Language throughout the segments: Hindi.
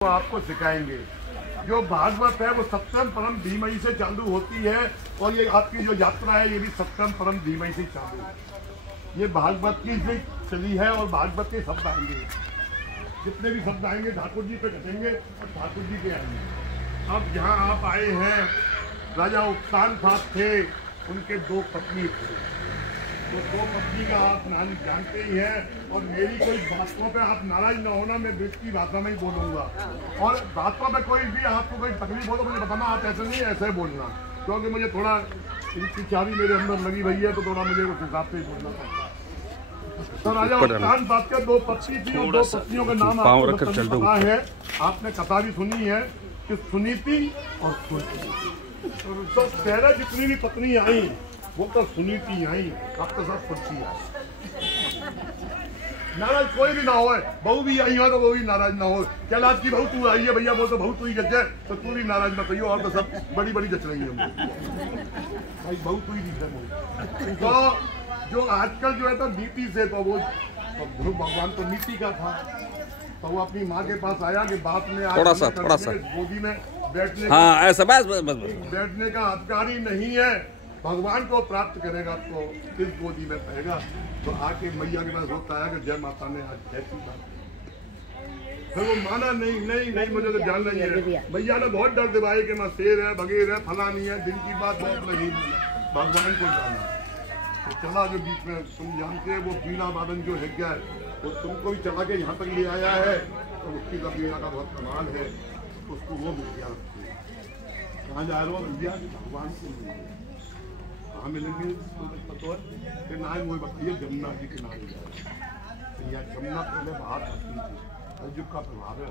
आपको सिखाएंगे। जो भागवत है वो सप्तम परम धीमहि से चालू होती है और ये आपकी जो यात्रा है ये भी सप्तम परम धीमहि से चालू है। ये भागवत की से चली है और भागवत के शब्द आएंगे, जितने भी शब्द आएंगे ठाकुर जी पे कटेंगे और ठाकुर जी के आएंगे। अब यहाँ आप आए हैं, राजा उत्तान साहब थे, उनके दो पत्नी थे, तो दो पत्नी का आप नाम जानते ही हैं। और मेरी कोई बातों पे आप नाराज न होना, मैं बीच की भाषा में ही बोलूँगा और बातों में कोई भी आपको कोई तकलीफ हो तो मुझे बताना, आप ऐसे नहीं ऐसे बोलना, क्योंकि मुझे थोड़ा इनकी चाबी मेरे अंदर लगी हुई है तो थोड़ा मुझे उस हिसाब से ही बोलना पड़ता है। तो राजा उत्तान साहब के दो पत्नी थी और दो पत्नियों का नाम आपको पता है, आपने कथा भी सुनी है कि सुनीति और सुनीति। तो पहले जितनी भी पत्नी आई वो तो सुनीति आई, अब तो सब खुशी आई। नाराज कोई भी ना हो, बहू भी आई हो तो वो भी नाराज ना हो। कैलाश की बहू तू आई है भैया, वो तो बहू तू ही जच है तो तू भी नाराज मत होइयो, और तो सब बड़ी बड़ी जच रही है भाई, बहू तू ही दिख है। तो जो आजकल जो है तो नीति से तो वो तो भगवान तो नीति का था, तो वो अपनी माँ के पास आया कि बाप ने थोड़ा सा गोदी में बैठने ऐसा बैठने का अधिकार ही नहीं है, भगवान को प्राप्त करेगा तो किस गोदी में रहेगा। तो आके मैया के पास होता है कि जय माता ने आज कैसी बात, फिर वो माना नहीं मुझे तो जानना ही है। मैया ने बहुत डर दिवाए कि मैं शेर है, बगैर है, फलानी है, दिन की बात बहुत नहीं माना, भगवान को जाना। तो चला जो बीच में तुम जानते हैं वो बीना बादन जो है क्या है, वो तुमको भी चला के यहाँ तक ले आया है, तो उसकी बीना का बहुत कमाल है, उसको वो मिल गया। कहाँ जा रहे हो भैया? भगवान को कहाँ मिलेंगे पता है कि ना ही, वो बताइए जमुना जी के नाम या जमुना पहले बाहर आती थी, कलयुग का प्रभाव है,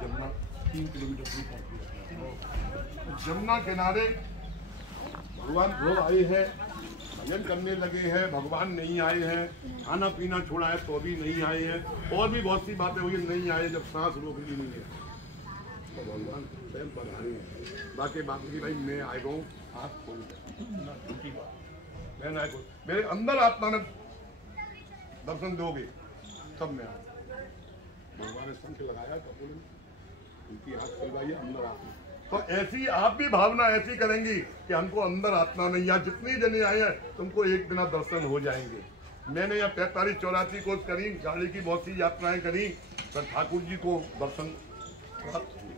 जमुना 3 किलोमीटर दूर पड़ती है। जमुना किनारे भगवान रोज आए हैं, भजन करने लगे हैं, भगवान नहीं आए हैं, खाना पीना छोड़ा है तो भी नहीं आए हैं, और भी बहुत सी बातें हुई नहीं आए, जब सांस रोक ली नहीं है तो भगवान स्वयं पर आए हैं। बाकी बात की भाई मैं आए हूँ, आप खोल मैं ना मेरे अंदर आत्मा ने दर्शन दोगे तब मैं आऊँ। भगवान ने शंख लगाया तो उनकी हाथ चलवाइए अंदर आत्मा, तो ऐसी आप भी भावना ऐसी करेंगी कि हमको अंदर आत्मा नहीं, या जितनी जने आए हैं तुमको एक दिन दर्शन हो जाएंगे। मैंने यहाँ 43-84 कोस करी, गाड़ी की बहुत सी यात्राएं करी, तो ठाकुर जी को दर्शन प्राप्त हुए,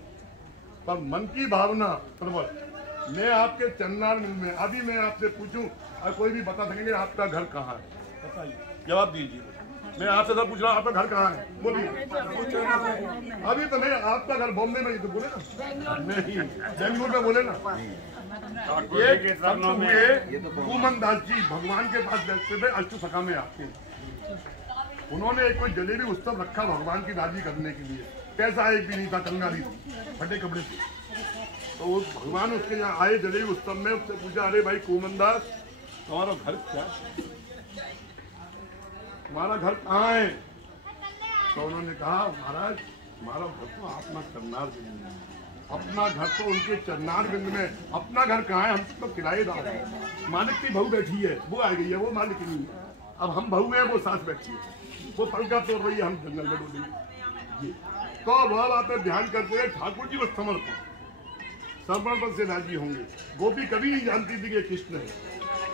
पर मन की भावना प्रबल। मैं आपके चन्नार में अभी मैं आपसे पूछूं और कोई भी बता सकेंगे आपका घर कहाँ है, बताइए, जवाब दीजिए। मैं आपसे सब पूछ रहा हूँ आपका घर कहाँ है, बोलिए। अभी तो नहीं, आपका घर बॉम्बे में ही तो बोले ना, नहीं बेंगलुरु में बोले ना। एक हुए कुमन दास जी भगवान के पास बैठते थे, अष्ट सखा में आते हैं, उन्होंने एक कोई जलेबी उत्सव रखा भगवान की राजी करने के लिए, पैसा एक भी नहीं था, कंगाली थी, फटे कपड़े थे, तो भगवान उसके यहाँ आए जलेबी उत्सव में, उससे पूछा अरे भाई कुमनदास तुम्हारा घर क्या, तुम्हारा घर कहाँ है? तो उन्होंने कहा महाराज हमारा घर तो अपना चन्नार बिंद में, अपना घर तो उनके चन्नार बिंद में, अपना घर कहाँ है, हम तो किराएदार हैं, मालिक की बहू बैठी है वो आ गई है, वो मालिक नहीं है, अब हम बहू हैं वो सास बैठी है, वो फलका तोड़ रही है, हम जंगल में डूबेंगे। तो वह बातें ध्यान करते हुए ठाकुर जी को समर्पण से राजी होंगे। गोपी कभी नहीं जानती थी कि कृष्ण है,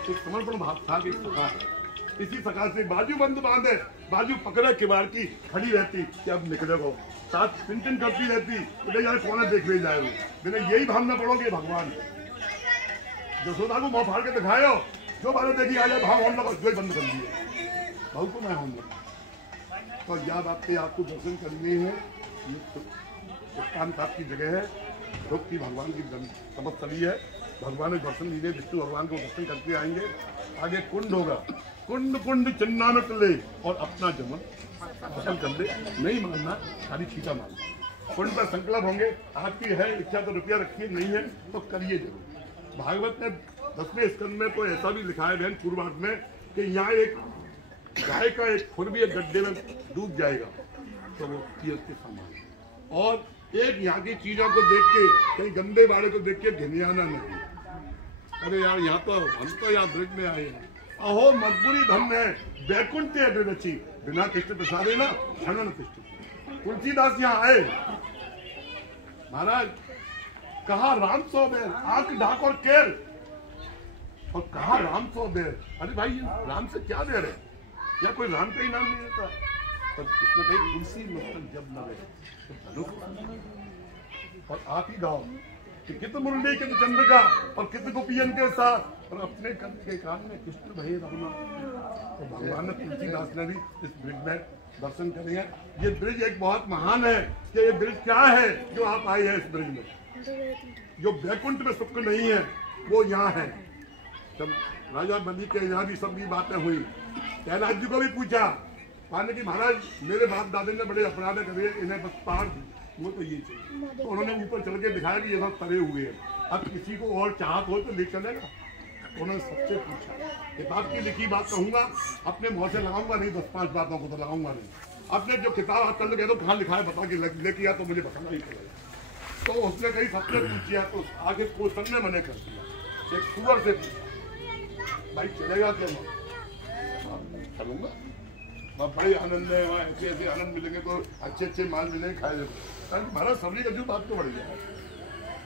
एक समर्पण भाव था कि सखा है, इसी सखा से बाजू बंद बांधे, बाजू पकड़े किवाड़ की खड़ी रहती कि अब निकलेगा, साथ पिन करती रहती तो यार कौन देख ले जाए, मैंने यही भावना पड़ोगे भगवान जसोदा को मुँह फाड़ के दिखाए हो, जो बातें देखी आ जाए भाव हम लोग जो बंद कर दिए, भाव को मैं हम लोग। तो याद आपके आपको दर्शन करने हैं, उत्तान साहब की जगह है, की भगवान की तपस्थली है, भगवान ने दर्शन लीजिए, विष्णु भगवान को दर्शन करके आएंगे। आगे कुंड होगा, कुंड कुंड चिन्नानक ले और अपना जमन दर्शन कर ले, नहीं मानना खाली छीटा मारना। कुंड पर संकल्प होंगे, आपकी है इच्छा तो रुपया रखिए, नहीं है तो करिए जरूर। भागवत में 10वें स्कंद में तो ऐसा भी लिखा है बहन पूर्वार्ध में कि यहाँ एक गाय का एक खुर भी एक गड्ढे में डूब जाएगा तो वो तीर्थ के समान, और एक यहाँ की चीजों को देख के, कहीं गंदे बाड़े को देख के घिनियाना नहीं, अरे यार यहाँ तो हम तो यहाँ ब्रिज में आए हैं, अहो मजबूरी धन है, बैकुंठ रची बिना कृष्ण प्रसादे ना क्षण तुलसीदास यहाँ आए, महाराज कहा राम सो बेर, आंख ढाक और केर, और कहा राम सो बेर। अरे भाई राम से क्या देर है, या कोई राम का ही नाम नहीं लेता। पर उसने कही तुलसी मस्तक जब न रहे तो और आप ही गाओ कि कित मुरली कित चंद्रिका और कित गोपियन के साथ, और अपने कंठ के कान में कृष्ण भय रघुना। तो भगवान ने तुलसीदास ने भी इस ब्रिज में दर्शन करेंगे। ये ब्रिज एक बहुत महान है कि ये ब्रिज क्या है जो आप आए हैं इस ब्रिज में। जो बैकुंठ में सुख नहीं है वो यहाँ है। जब राजा बलि के यहाँ भी सब बातें हुई, कैलाश जी को भी पूछा पाने की महाराज मेरे बाप दादे ने बड़े अपराध करे, इन्हें बस पार वो तो ये चाहिए। तो उन्होंने ऊपर चल के दिखाया कि ये सब तरे हुए हैं, अब किसी को और चाहत हो तो ले चलेगा। उन्होंने सबसे पूछा, ये बाप की लिखी बात कहूंगा, अपने मुंह से लगाऊंगा नहीं, 10-5 बातों को तो लगाऊंगा नहीं। अपने जो किताब चल गए तो कहाँ लिखा है बता के लेके आ तो मुझे बताना ही पड़ेगा। तो उसने कहीं सबसे पूछा तो आगे क्वेश्चन ने मने कर दिया। एक सुअर से पूछा भाई चलेगा क्या, चलूंगा, बड़े आनंद है वहाँ, ऐसे ऐसे आनंद मिलेंगे तो अच्छे अच्छे माल मिलेंगे खाए जाए। महाराज सब्जी का जो बात तो बढ़ गया,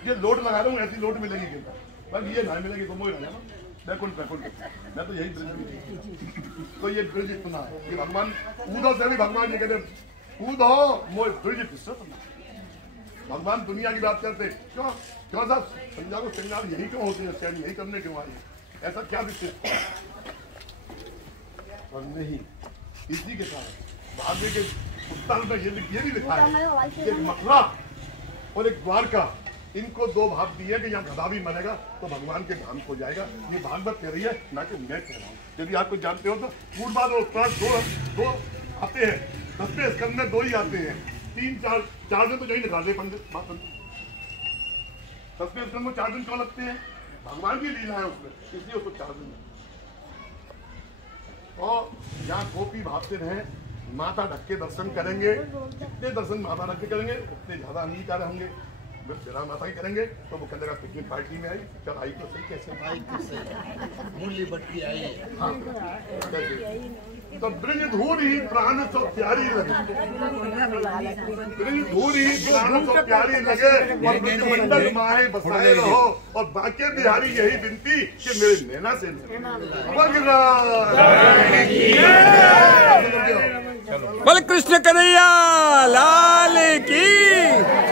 ये लोट लगा रहा हूँ ऐसी लोट मिलेगी क्या, बस ये ना मिलेगी तो मोह ना बैकुंठ बैकुंठ, मैं तो यही ब्रिज। तो ये ब्रिज इतना है कि भगवान कूदो से भी भगवान ये कहते कूदो मोह ब्रिज फिसो। भगवान दुनिया की बात करते क्यों क्यों साहब संध्या को श्रृंगार यही क्यों होती है, शैली यही करने क्यों आई, ऐसा क्या विशेष और नहीं। इसी के कारण भाग्य के उत्तर में ये भी लिखा है कि एक मथुरा और एक द्वारका, इनको दो भाग दिए कि यहाँ गधा भी मरेगा तो भगवान के धाम को जाएगा। ये भागवत कह रही है ना कि मैं कह रहा हूँ। यदि आप कुछ जानते हो तो पूर्वाद और उत्तरार्ध दो आते हैं, 10वें स्कंद में 2 ही आते हैं, 3-4 दिन तो यही निकाले पंडित। 10वें स्कंद में 4 दिन क्यों लगते हैं, भगवान की लीला है उसमें, इसलिए उसको 4 दिन। और यहाँ गोपी भावते रहे, माता ढक के दर्शन करेंगे, जितने दर्शन माता ढक के करेंगे उतने ज्यादा अंगीकार होंगे। जरा माता ही करेंगे तो वो कहने का पिकनिक पार्टी में आई, चल आई तो सही, कैसे आई तो सही, मूली बट्टी आई। हाँ तो ब्रिज धूल ही प्राण सब प्यारी लगे, ब्रिज धूल ही प्राण सब प्यारी लगे, और ब्रजमंडल माहे बसाए रहो, और बाके बिहारी यही विनती कि मेरे नैना से बोल कृष्ण कन्हैया लाल की।